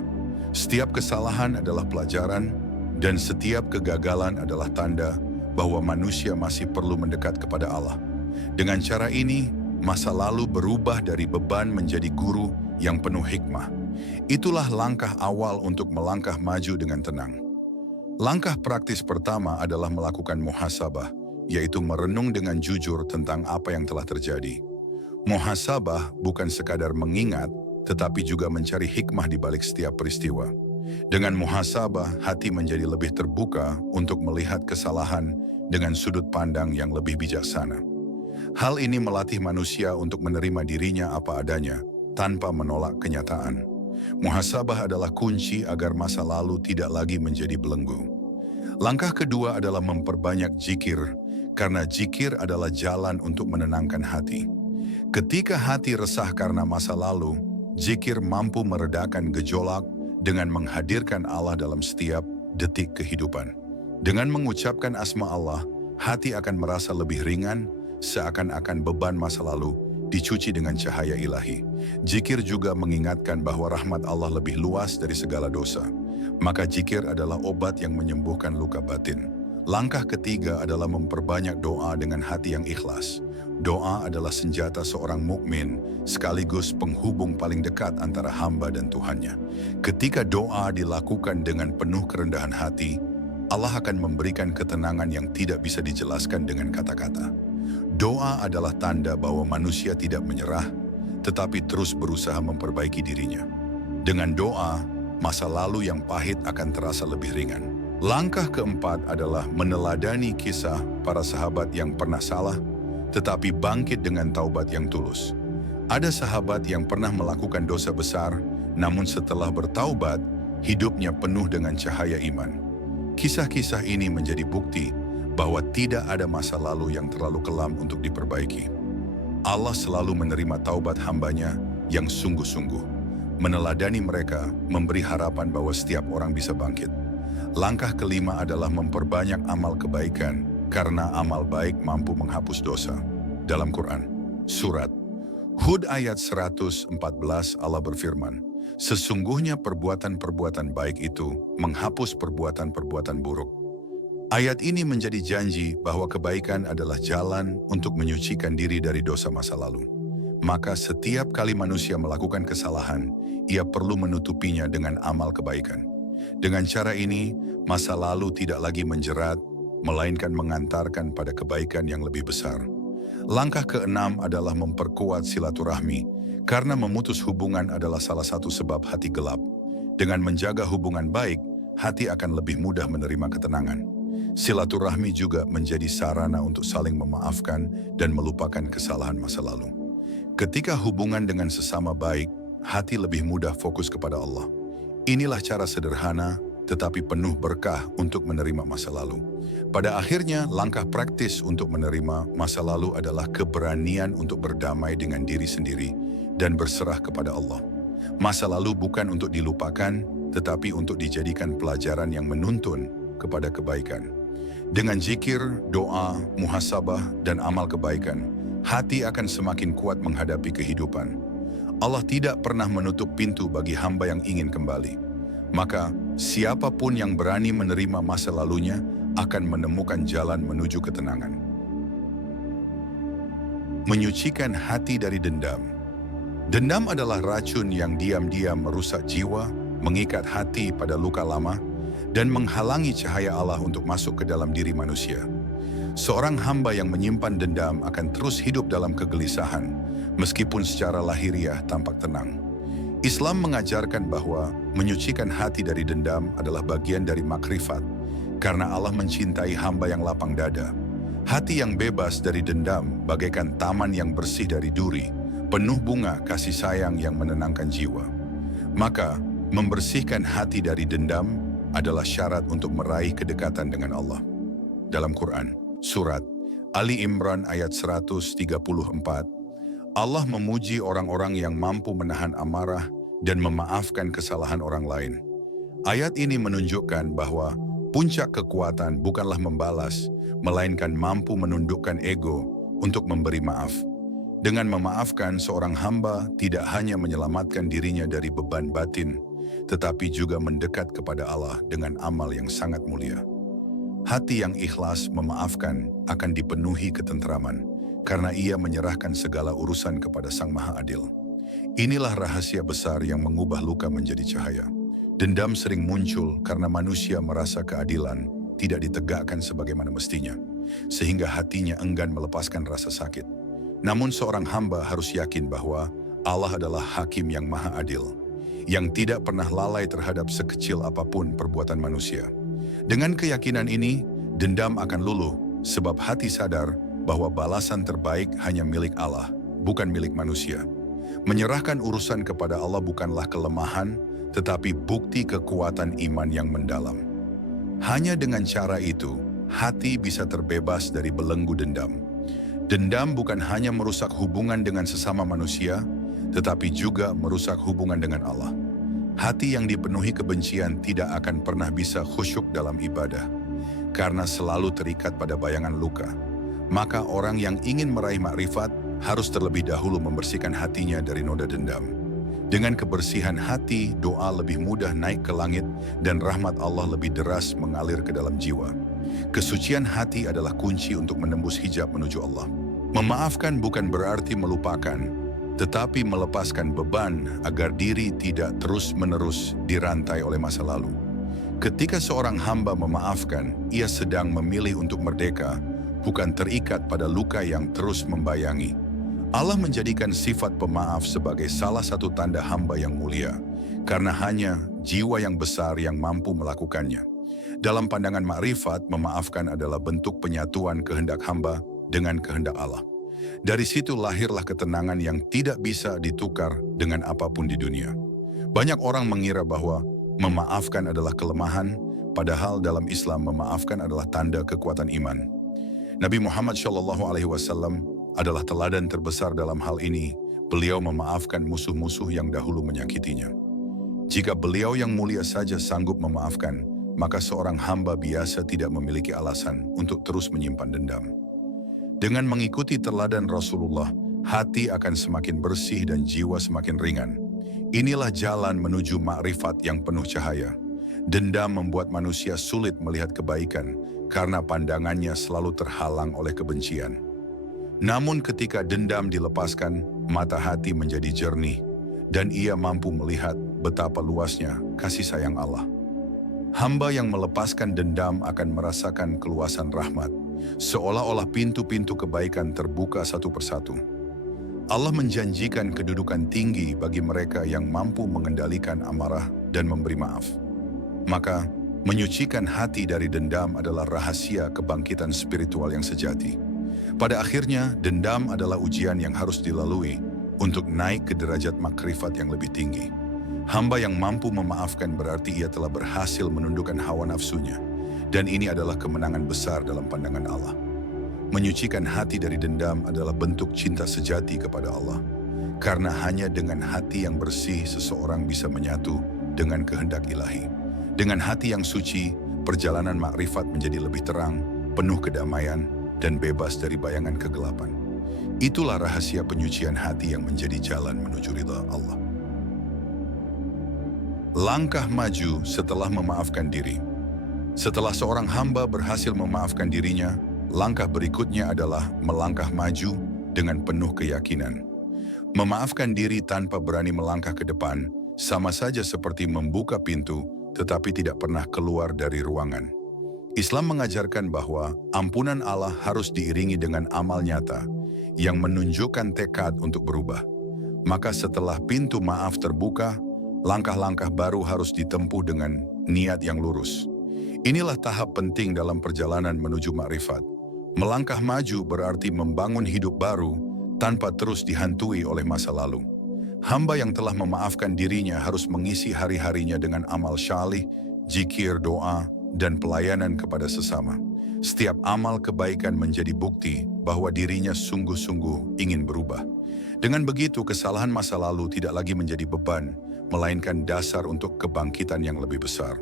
Setiap kesalahan adalah pelajaran, dan setiap kegagalan adalah tanda bahwa manusia masih perlu mendekat kepada Allah. Dengan cara ini, masa lalu berubah dari beban menjadi guru yang penuh hikmah. Itulah langkah awal untuk melangkah maju dengan tenang. Langkah praktis pertama adalah melakukan muhasabah, yaitu merenung dengan jujur tentang apa yang telah terjadi. Muhasabah bukan sekadar mengingat, tetapi juga mencari hikmah di balik setiap peristiwa. Dengan muhasabah, hati menjadi lebih terbuka untuk melihat kesalahan dengan sudut pandang yang lebih bijaksana. Hal ini melatih manusia untuk menerima dirinya apa adanya, tanpa menolak kenyataan. Muhasabah adalah kunci agar masa lalu tidak lagi menjadi belenggu. Langkah kedua adalah memperbanyak zikir, karena zikir adalah jalan untuk menenangkan hati. Ketika hati resah karena masa lalu, zikir mampu meredakan gejolak dengan menghadirkan Allah dalam setiap detik kehidupan. Dengan mengucapkan asma Allah, hati akan merasa lebih ringan, seakan-akan beban masa lalu dicuci dengan cahaya ilahi. Zikir juga mengingatkan bahwa rahmat Allah lebih luas dari segala dosa. Maka zikir adalah obat yang menyembuhkan luka batin. Langkah ketiga adalah memperbanyak doa dengan hati yang ikhlas. Doa adalah senjata seorang mukmin, sekaligus penghubung paling dekat antara hamba dan Tuhannya. Ketika doa dilakukan dengan penuh kerendahan hati, Allah akan memberikan ketenangan yang tidak bisa dijelaskan dengan kata-kata. Doa adalah tanda bahwa manusia tidak menyerah, tetapi terus berusaha memperbaiki dirinya. Dengan doa, masa lalu yang pahit akan terasa lebih ringan. Langkah keempat adalah meneladani kisah para sahabat yang pernah salah, tetapi bangkit dengan taubat yang tulus. Ada sahabat yang pernah melakukan dosa besar, namun setelah bertaubat, hidupnya penuh dengan cahaya iman. Kisah-kisah ini menjadi bukti bahwa tidak ada masa lalu yang terlalu kelam untuk diperbaiki. Allah selalu menerima taubat hambanya yang sungguh-sungguh. Meneladani mereka, memberi harapan bahwa setiap orang bisa bangkit. Langkah kelima adalah memperbanyak amal kebaikan, karena amal baik mampu menghapus dosa. Dalam Quran, Surat Hud ayat 114 Allah berfirman, "Sesungguhnya perbuatan-perbuatan baik itu menghapus perbuatan-perbuatan buruk." Ayat ini menjadi janji bahwa kebaikan adalah jalan untuk menyucikan diri dari dosa masa lalu. Maka setiap kali manusia melakukan kesalahan, ia perlu menutupinya dengan amal kebaikan. Dengan cara ini, masa lalu tidak lagi menjerat, melainkan mengantarkan pada kebaikan yang lebih besar. Langkah keenam adalah memperkuat silaturahmi, karena memutus hubungan adalah salah satu sebab hati gelap. Dengan menjaga hubungan baik, hati akan lebih mudah menerima ketenangan. Silaturahmi juga menjadi sarana untuk saling memaafkan dan melupakan kesalahan masa lalu. Ketika hubungan dengan sesama baik, hati lebih mudah fokus kepada Allah. Inilah cara sederhana, tetapi penuh berkah untuk menerima masa lalu. Pada akhirnya, langkah praktis untuk menerima masa lalu adalah keberanian untuk berdamai dengan diri sendiri dan berserah kepada Allah. Masa lalu bukan untuk dilupakan, tetapi untuk dijadikan pelajaran yang menuntun kepada kebaikan. Dengan zikir, doa, muhasabah, dan amal kebaikan, hati akan semakin kuat menghadapi kehidupan. Allah tidak pernah menutup pintu bagi hamba yang ingin kembali. Maka, siapapun yang berani menerima masa lalunya akan menemukan jalan menuju ketenangan. Menyucikan hati dari dendam. Dendam adalah racun yang diam-diam merusak jiwa, mengikat hati pada luka lama, dan menghalangi cahaya Allah untuk masuk ke dalam diri manusia. Seorang hamba yang menyimpan dendam akan terus hidup dalam kegelisahan, meskipun secara lahiriah tampak tenang. Islam mengajarkan bahwa menyucikan hati dari dendam adalah bagian dari makrifat, karena Allah mencintai hamba yang lapang dada. Hati yang bebas dari dendam bagaikan taman yang bersih dari duri, penuh bunga kasih sayang yang menenangkan jiwa. Maka, membersihkan hati dari dendam adalah syarat untuk meraih kedekatan dengan Allah. Dalam Quran, Surat Ali Imran ayat 134, Allah memuji orang-orang yang mampu menahan amarah dan memaafkan kesalahan orang lain. Ayat ini menunjukkan bahwa puncak kekuatan bukanlah membalas, melainkan mampu menundukkan ego untuk memberi maaf. Dengan memaafkan, seorang hamba tidak hanya menyelamatkan dirinya dari beban batin, tetapi juga mendekat kepada Allah dengan amal yang sangat mulia. Hati yang ikhlas memaafkan akan dipenuhi ketentraman, karena ia menyerahkan segala urusan kepada Sang Maha Adil. Inilah rahasia besar yang mengubah luka menjadi cahaya. Dendam sering muncul karena manusia merasa keadilan tidak ditegakkan sebagaimana mestinya, sehingga hatinya enggan melepaskan rasa sakit. Namun seorang hamba harus yakin bahwa Allah adalah hakim yang maha adil, yang tidak pernah lalai terhadap sekecil apapun perbuatan manusia. Dengan keyakinan ini, dendam akan luluh, sebab hati sadar bahwa balasan terbaik hanya milik Allah, bukan milik manusia. Menyerahkan urusan kepada Allah bukanlah kelemahan, tetapi bukti kekuatan iman yang mendalam. Hanya dengan cara itu, hati bisa terbebas dari belenggu dendam. Dendam bukan hanya merusak hubungan dengan sesama manusia, tetapi juga merusak hubungan dengan Allah. Hati yang dipenuhi kebencian tidak akan pernah bisa khusyuk dalam ibadah, karena selalu terikat pada bayangan luka. Maka orang yang ingin meraih makrifat harus terlebih dahulu membersihkan hatinya dari noda dendam. Dengan kebersihan hati, doa lebih mudah naik ke langit dan rahmat Allah lebih deras mengalir ke dalam jiwa. Kesucian hati adalah kunci untuk menembus hijab menuju Allah. Memaafkan bukan berarti melupakan, tetapi melepaskan beban agar diri tidak terus-menerus dirantai oleh masa lalu. Ketika seorang hamba memaafkan, ia sedang memilih untuk merdeka, bukan terikat pada luka yang terus membayangi. Allah menjadikan sifat pemaaf sebagai salah satu tanda hamba yang mulia, karena hanya jiwa yang besar yang mampu melakukannya. Dalam pandangan makrifat, memaafkan adalah bentuk penyatuan kehendak hamba dengan kehendak Allah. Dari situ lahirlah ketenangan yang tidak bisa ditukar dengan apapun di dunia. Banyak orang mengira bahwa memaafkan adalah kelemahan, padahal dalam Islam memaafkan adalah tanda kekuatan iman. Nabi Muhammad SAW adalah teladan terbesar dalam hal ini. Beliau memaafkan musuh-musuh yang dahulu menyakitinya. Jika beliau yang mulia saja sanggup memaafkan, maka seorang hamba biasa tidak memiliki alasan untuk terus menyimpan dendam. Dengan mengikuti teladan Rasulullah, hati akan semakin bersih dan jiwa semakin ringan. Inilah jalan menuju makrifat yang penuh cahaya. Dendam membuat manusia sulit melihat kebaikan karena pandangannya selalu terhalang oleh kebencian. Namun ketika dendam dilepaskan, mata hati menjadi jernih dan ia mampu melihat betapa luasnya kasih sayang Allah. Hamba yang melepaskan dendam akan merasakan keluasan rahmat, seolah-olah pintu-pintu kebaikan terbuka satu persatu. Allah menjanjikan kedudukan tinggi bagi mereka yang mampu mengendalikan amarah dan memberi maaf. Maka, menyucikan hati dari dendam adalah rahasia kebangkitan spiritual yang sejati. Pada akhirnya, dendam adalah ujian yang harus dilalui untuk naik ke derajat makrifat yang lebih tinggi. Hamba yang mampu memaafkan berarti ia telah berhasil menundukkan hawa nafsunya, dan ini adalah kemenangan besar dalam pandangan Allah. Menyucikan hati dari dendam adalah bentuk cinta sejati kepada Allah, karena hanya dengan hati yang bersih seseorang bisa menyatu dengan kehendak ilahi. Dengan hati yang suci, perjalanan makrifat menjadi lebih terang, penuh kedamaian, dan bebas dari bayangan kegelapan. Itulah rahasia penyucian hati yang menjadi jalan menuju ridha Allah. Langkah maju setelah memaafkan diri. Setelah seorang hamba berhasil memaafkan dirinya, langkah berikutnya adalah melangkah maju dengan penuh keyakinan. Memaafkan diri tanpa berani melangkah ke depan sama saja seperti membuka pintu tetapi tidak pernah keluar dari ruangan. Islam mengajarkan bahwa ampunan Allah harus diiringi dengan amal nyata yang menunjukkan tekad untuk berubah. Maka setelah pintu maaf terbuka, langkah-langkah baru harus ditempuh dengan niat yang lurus. Inilah tahap penting dalam perjalanan menuju makrifat. Melangkah maju berarti membangun hidup baru tanpa terus dihantui oleh masa lalu. Hamba yang telah memaafkan dirinya harus mengisi hari-harinya dengan amal syalih, zikir, doa, dan pelayanan kepada sesama. Setiap amal kebaikan menjadi bukti bahwa dirinya sungguh-sungguh ingin berubah. Dengan begitu, kesalahan masa lalu tidak lagi menjadi beban, melainkan dasar untuk kebangkitan yang lebih besar.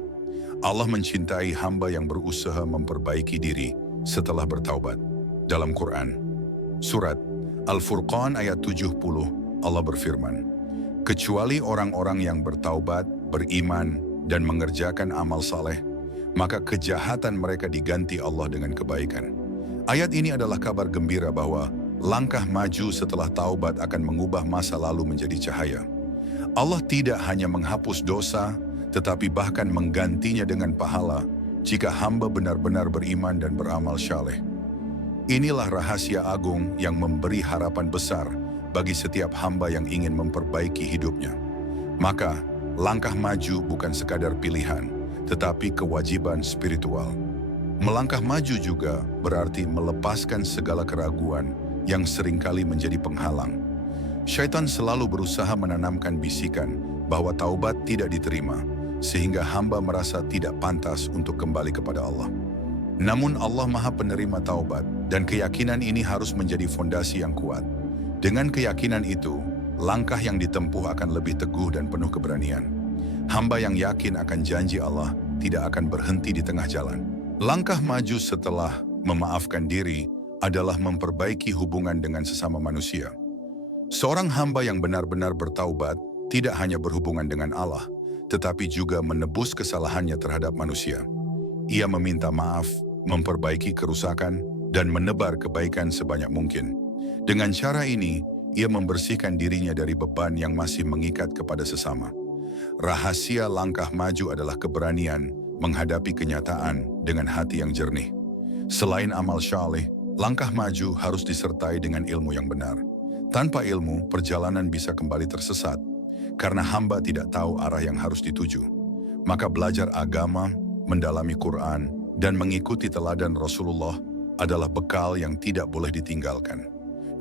Allah mencintai hamba yang berusaha memperbaiki diri setelah bertaubat. Dalam Quran, Surat Al-Furqan ayat 70, Allah berfirman, "Kecuali orang-orang yang bertaubat, beriman, dan mengerjakan amal saleh, maka kejahatan mereka diganti Allah dengan kebaikan." Ayat ini adalah kabar gembira bahwa langkah maju setelah taubat akan mengubah masa lalu menjadi cahaya. Allah tidak hanya menghapus dosa, tetapi bahkan menggantinya dengan pahala jika hamba benar-benar beriman dan beramal syaleh. Inilah rahasia agung yang memberi harapan besar bagi setiap hamba yang ingin memperbaiki hidupnya. Maka, langkah maju bukan sekadar pilihan, tetapi kewajiban spiritual. Melangkah maju juga berarti melepaskan segala keraguan yang seringkali menjadi penghalang. Syaitan selalu berusaha menanamkan bisikan bahwa taubat tidak diterima, sehingga hamba merasa tidak pantas untuk kembali kepada Allah. Namun Allah Maha Penerima taubat, dan keyakinan ini harus menjadi fondasi yang kuat. Dengan keyakinan itu, langkah yang ditempuh akan lebih teguh dan penuh keberanian. Hamba yang yakin akan janji Allah tidak akan berhenti di tengah jalan. Langkah maju setelah memaafkan diri adalah memperbaiki hubungan dengan sesama manusia. Seorang hamba yang benar-benar bertaubat tidak hanya berhubungan dengan Allah, tetapi juga menebus kesalahannya terhadap manusia. Ia meminta maaf, memperbaiki kerusakan, dan menebar kebaikan sebanyak mungkin. Dengan cara ini, ia membersihkan dirinya dari beban yang masih mengikat kepada sesama. Rahasia langkah maju adalah keberanian menghadapi kenyataan dengan hati yang jernih. Selain amal syaleh, langkah maju harus disertai dengan ilmu yang benar. Tanpa ilmu, perjalanan bisa kembali tersesat, karena hamba tidak tahu arah yang harus dituju. Maka belajar agama, mendalami Quran, dan mengikuti teladan Rasulullah adalah bekal yang tidak boleh ditinggalkan.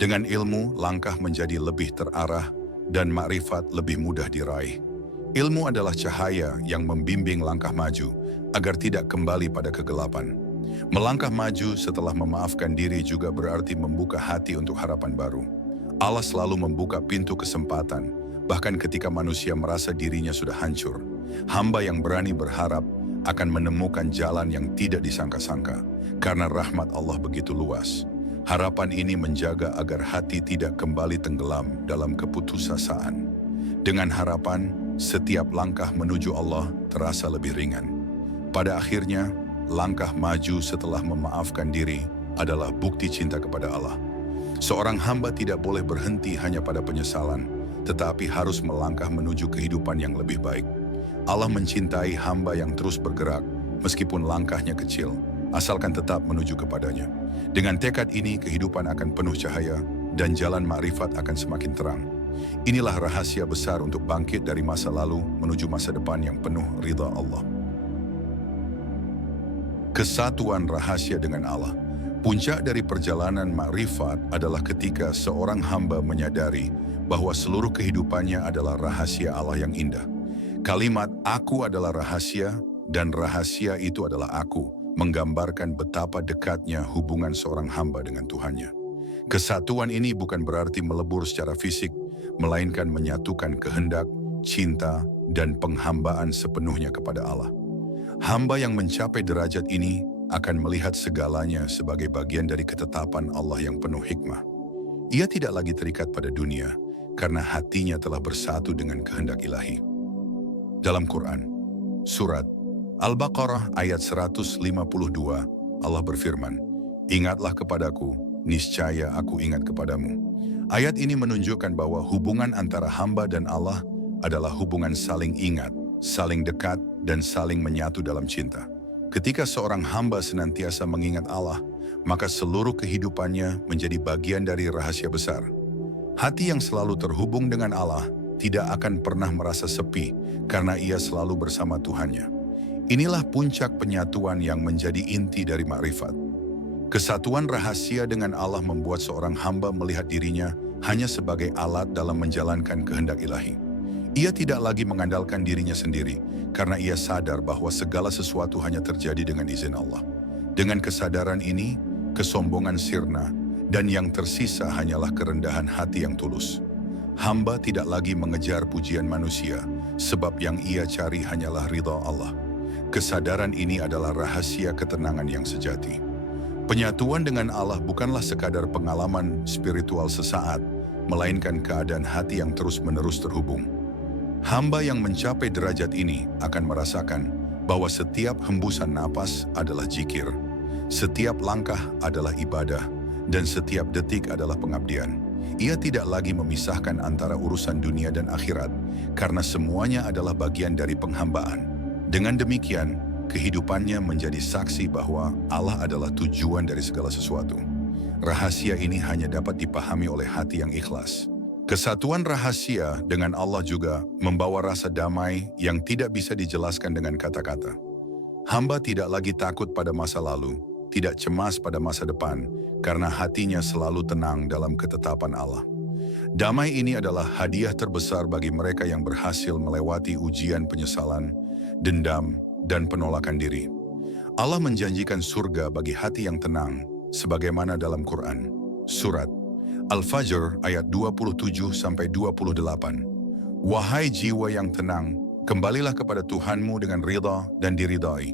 Dengan ilmu, langkah menjadi lebih terarah dan makrifat lebih mudah diraih. Ilmu adalah cahaya yang membimbing langkah maju agar tidak kembali pada kegelapan. Melangkah maju setelah memaafkan diri juga berarti membuka hati untuk harapan baru. Allah selalu membuka pintu kesempatan, bahkan ketika manusia merasa dirinya sudah hancur. Hamba yang berani berharap akan menemukan jalan yang tidak disangka-sangka, karena rahmat Allah begitu luas. Harapan ini menjaga agar hati tidak kembali tenggelam dalam keputusasaan. Dengan harapan, setiap langkah menuju Allah terasa lebih ringan. Pada akhirnya, langkah maju setelah memaafkan diri adalah bukti cinta kepada Allah. Seorang hamba tidak boleh berhenti hanya pada penyesalan, tetapi harus melangkah menuju kehidupan yang lebih baik. Allah mencintai hamba yang terus bergerak, meskipun langkahnya kecil, asalkan tetap menuju kepadanya. Dengan tekad ini, kehidupan akan penuh cahaya, dan jalan makrifat akan semakin terang. Inilah rahasia besar untuk bangkit dari masa lalu menuju masa depan yang penuh ridha Allah. Kesatuan rahasia dengan Allah. Puncak dari perjalanan makrifat adalah ketika seorang hamba menyadari bahwa seluruh kehidupannya adalah rahasia Allah yang indah. Kalimat "aku adalah rahasia" dan "rahasia itu adalah aku" menggambarkan betapa dekatnya hubungan seorang hamba dengan Tuhannya. Kesatuan ini bukan berarti melebur secara fisik, melainkan menyatukan kehendak, cinta, dan penghambaan sepenuhnya kepada Allah. Hamba yang mencapai derajat ini akan melihat segalanya sebagai bagian dari ketetapan Allah yang penuh hikmah. Ia tidak lagi terikat pada dunia, karena hatinya telah bersatu dengan kehendak ilahi. Dalam Quran, Surat Al-Baqarah ayat 152, Allah berfirman, "Ingatlah kepadaku, niscaya aku ingat kepadamu." Ayat ini menunjukkan bahwa hubungan antara hamba dan Allah adalah hubungan saling ingat, saling dekat, dan saling menyatu dalam cinta. Ketika seorang hamba senantiasa mengingat Allah, maka seluruh kehidupannya menjadi bagian dari rahasia besar. Hati yang selalu terhubung dengan Allah tidak akan pernah merasa sepi karena ia selalu bersama Tuhannya. Inilah puncak penyatuan yang menjadi inti dari makrifat. Kesatuan rahasia dengan Allah membuat seorang hamba melihat dirinya hanya sebagai alat dalam menjalankan kehendak ilahi. Ia tidak lagi mengandalkan dirinya sendiri, karena ia sadar bahwa segala sesuatu hanya terjadi dengan izin Allah. Dengan kesadaran ini, kesombongan sirna, dan yang tersisa hanyalah kerendahan hati yang tulus. Hamba tidak lagi mengejar pujian manusia, sebab yang ia cari hanyalah ridha Allah. Kesadaran ini adalah rahasia ketenangan yang sejati. Penyatuan dengan Allah bukanlah sekadar pengalaman spiritual sesaat, melainkan keadaan hati yang terus-menerus terhubung. Hamba yang mencapai derajat ini akan merasakan bahwa setiap hembusan napas adalah zikir, setiap langkah adalah ibadah, dan setiap detik adalah pengabdian. Ia tidak lagi memisahkan antara urusan dunia dan akhirat, karena semuanya adalah bagian dari penghambaan. Dengan demikian, kehidupannya menjadi saksi bahwa Allah adalah tujuan dari segala sesuatu. Rahasia ini hanya dapat dipahami oleh hati yang ikhlas. Kesatuan rahasia dengan Allah juga membawa rasa damai yang tidak bisa dijelaskan dengan kata-kata. Hamba tidak lagi takut pada masa lalu, tidak cemas pada masa depan, karena hatinya selalu tenang dalam ketetapan Allah. Damai ini adalah hadiah terbesar bagi mereka yang berhasil melewati ujian penyesalan, dendam, dan penolakan diri. Allah menjanjikan surga bagi hati yang tenang, sebagaimana dalam Quran, Surat Al-Fajr ayat 27-28. Wahai jiwa yang tenang, kembalilah kepada Tuhanmu dengan ridha dan diridai.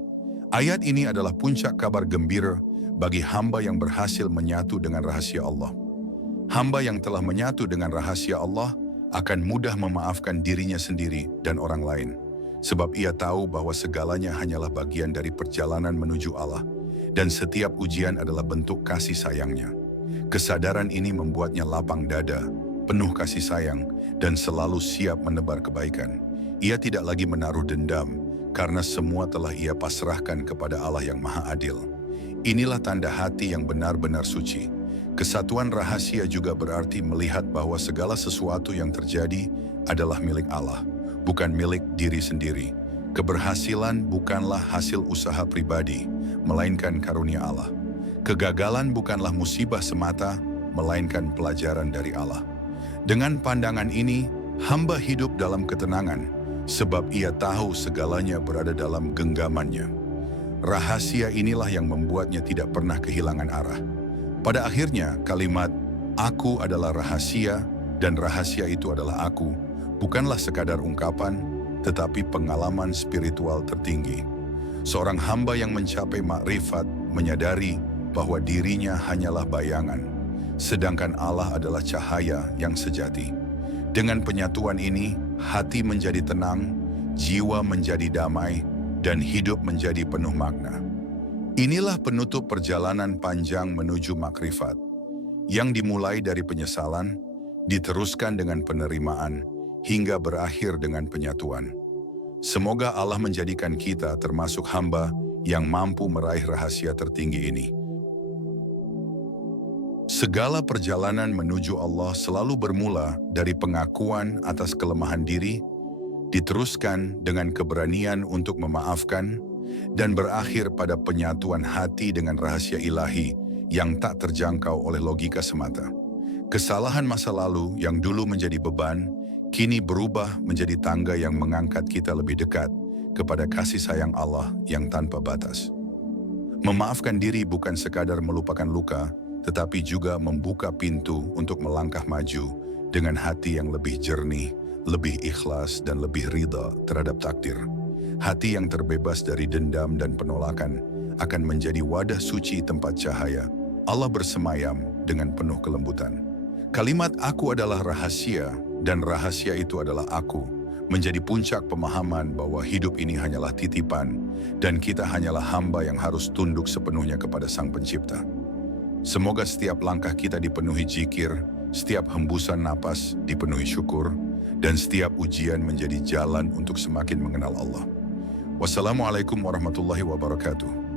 Ayat ini adalah puncak kabar gembira bagi hamba yang berhasil menyatu dengan rahasia Allah. Hamba yang telah menyatu dengan rahasia Allah akan mudah memaafkan dirinya sendiri dan orang lain. Sebab ia tahu bahwa segalanya hanyalah bagian dari perjalanan menuju Allah, dan setiap ujian adalah bentuk kasih sayangnya. Kesadaran ini membuatnya lapang dada, penuh kasih sayang, dan selalu siap menebar kebaikan. Ia tidak lagi menaruh dendam, karena semua telah ia pasrahkan kepada Allah yang Maha Adil. Inilah tanda hati yang benar-benar suci. Kesatuan rahasia juga berarti melihat bahwa segala sesuatu yang terjadi adalah milik Allah, bukan milik diri sendiri. Keberhasilan bukanlah hasil usaha pribadi, melainkan karunia Allah. Kegagalan bukanlah musibah semata, melainkan pelajaran dari Allah. Dengan pandangan ini, hamba hidup dalam ketenangan, sebab ia tahu segalanya berada dalam genggamannya. Rahasia inilah yang membuatnya tidak pernah kehilangan arah. Pada akhirnya, kalimat, "Aku adalah rahasia, dan rahasia itu adalah aku," bukanlah sekadar ungkapan, tetapi pengalaman spiritual tertinggi. Seorang hamba yang mencapai makrifat menyadari bahwa dirinya hanyalah bayangan, sedangkan Allah adalah cahaya yang sejati. Dengan penyatuan ini, hati menjadi tenang, jiwa menjadi damai, dan hidup menjadi penuh makna. Inilah penutup perjalanan panjang menuju makrifat, yang dimulai dari penyesalan, diteruskan dengan penerimaan, hingga berakhir dengan penyatuan. Semoga Allah menjadikan kita termasuk hamba yang mampu meraih rahasia tertinggi ini. Segala perjalanan menuju Allah selalu bermula dari pengakuan atas kelemahan diri, diteruskan dengan keberanian untuk memaafkan, dan berakhir pada penyatuan hati dengan rahasia ilahi yang tak terjangkau oleh logika semata. Kesalahan masa lalu yang dulu menjadi beban, kini berubah menjadi tangga yang mengangkat kita lebih dekat kepada kasih sayang Allah yang tanpa batas. Memaafkan diri bukan sekadar melupakan luka, tetapi juga membuka pintu untuk melangkah maju dengan hati yang lebih jernih, lebih ikhlas, dan lebih ridha terhadap takdir. Hati yang terbebas dari dendam dan penolakan akan menjadi wadah suci tempat cahaya Allah bersemayam dengan penuh kelembutan. Kalimat "aku adalah rahasia dan rahasia itu adalah aku" menjadi puncak pemahaman bahwa hidup ini hanyalah titipan dan kita hanyalah hamba yang harus tunduk sepenuhnya kepada Sang Pencipta. Semoga setiap langkah kita dipenuhi zikir, setiap hembusan napas dipenuhi syukur, dan setiap ujian menjadi jalan untuk semakin mengenal Allah. Wassalamualaikum warahmatullahi wabarakatuh.